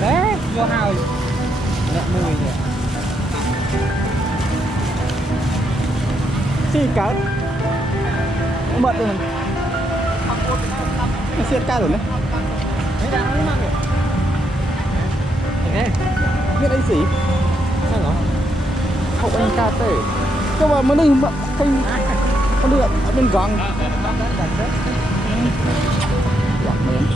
đấy vô hào nhẹ mùi nhỉ xì cá bật rồi nó xiết ca rồi đấy đấy đang nó mang kìa biết anh xỉ sao nó hậu anh ca tê cho vào mà đừng bật thanh con được ở bên gòn giọt mềm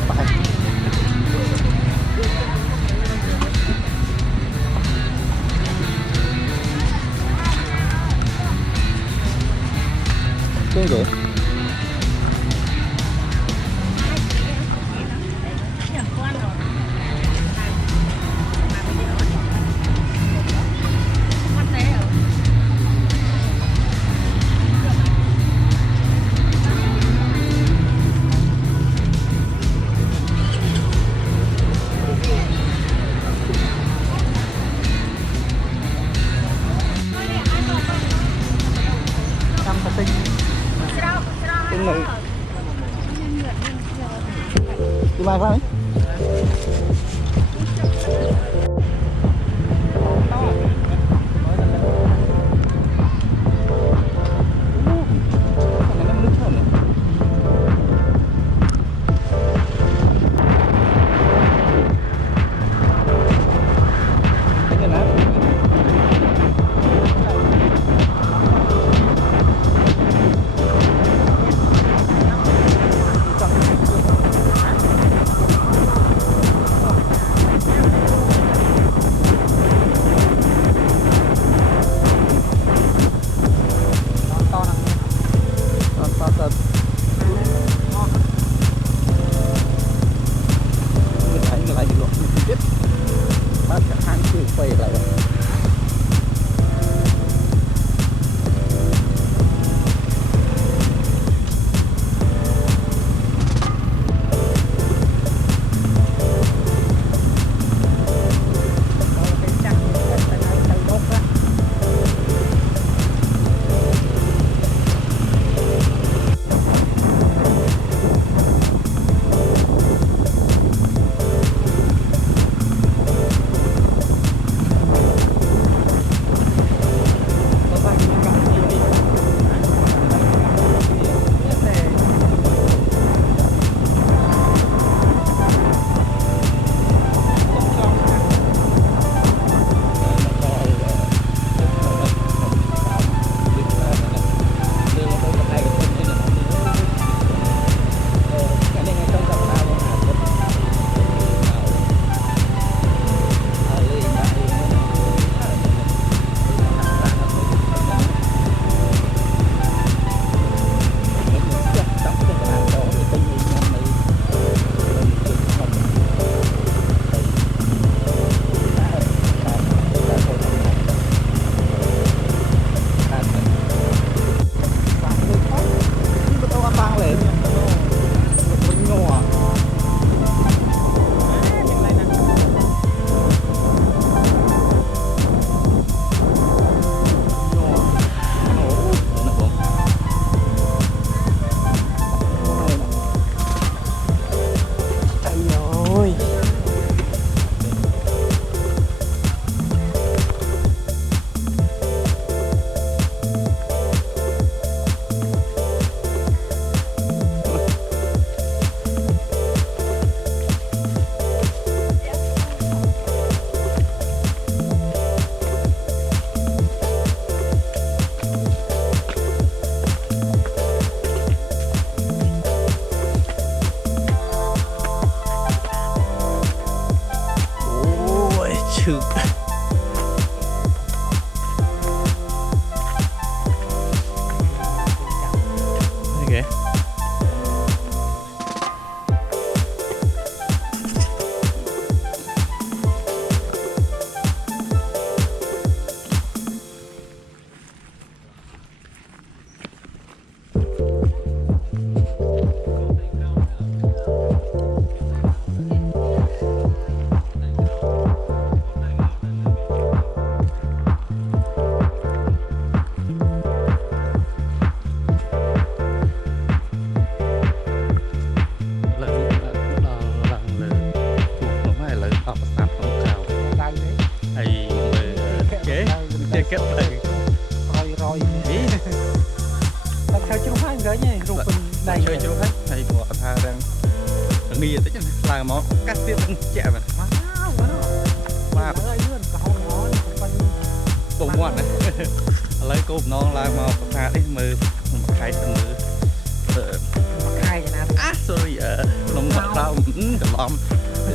phải tương rồi đi mang ra đấy chữ okay. Kết rồi đi theo chú hai người nhé rụng này chơi chú hết thầy của thà đang đi tới là món cắt tiết đang chẹt mà ba bụng ngoan đấy lấy cốp non là màu thà đấy mờ một khai từng mờ khai cho nào sorry នំក្រោមច្រឡំ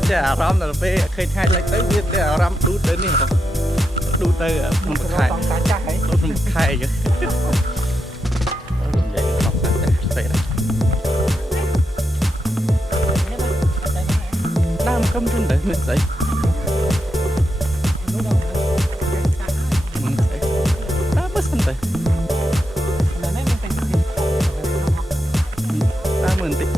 តែអារម្មណ៍ដល់ពេលឃើញថ្ងៃលេចទៅវាតែអារម្មណ៍ឌូទៅនេះបងឌូទៅក្នុងខែតាមចាស់ហីក្នុងខែអញ្ចឹងនិយាយក្នុងសាចាស់ពេកដើមកុំទៅមិនស្អីដើបសិនទៅដើមើលបន្តិច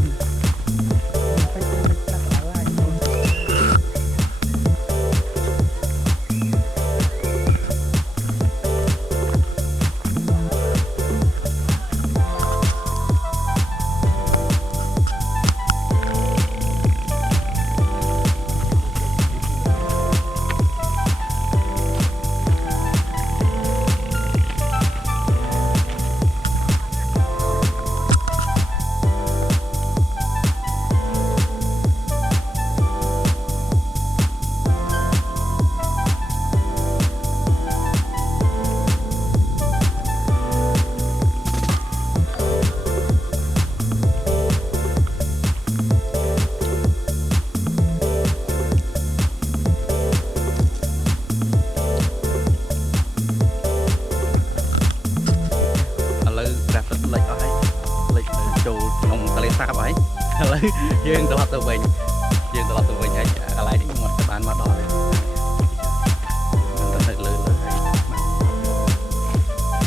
យើងត្រឡប់ទៅវិញហើយកន្លែងនេះមកបានមកដល់ហើយទៅលើហើយ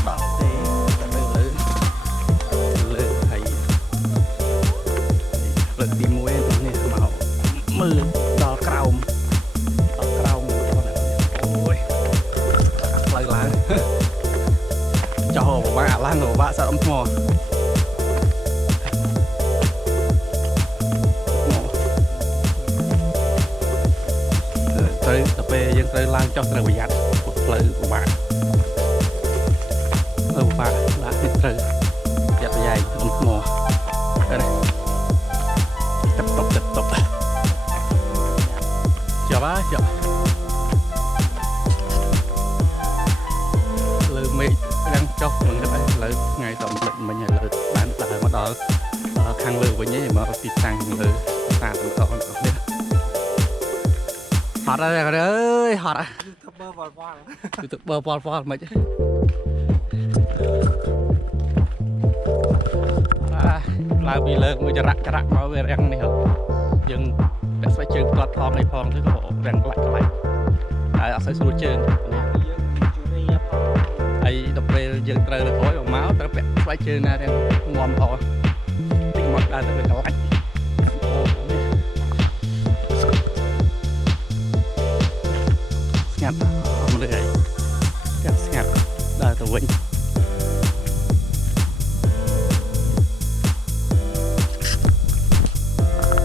ដល់ទេទៅលើហើយលើកទី1នេះមកមើលដល់ក្រោមអូយផ្លូវឡើងចោលពិបាកឡើងពិបាកសាត់អំថ្មទៅពេលយើងត្រូវឡើងចុះត្រូវប្រយ័ត្នផ្លូវពិបាកឡើងត្រូវប្រយ័ត្នប្រយែងក្នុងថ្មនេះចាប់តប់ចាប់លើមេឃរាំងចុះមិនគិតអីលើថ្ងៃតម្លឹកមិញហើយលើបានដើរមកដល់ខាងលើវិញឯងមកទីតាំងខាងលើតាបន្តនេះហត់ហើយអើយហត់YouTuber វល់មិនឡើងពីលើមួយចរៈមកវារាំងនេះយើងតែស្បែកជើងផ្ទាត់ថងនេះផងទៅក៏រាំងក្លាច់ហើយអត់សូវស្រួលជើងហើយដល់ពេលយើងត្រូវទៅក្រោយមកត្រូវពាក់ស្បែកជើងណារាំងងាំល្អតិចមកដើរទៅវាក្លាច់ស្ងាត់អត់មើលអីស្ងាត់ដើរទៅវិញ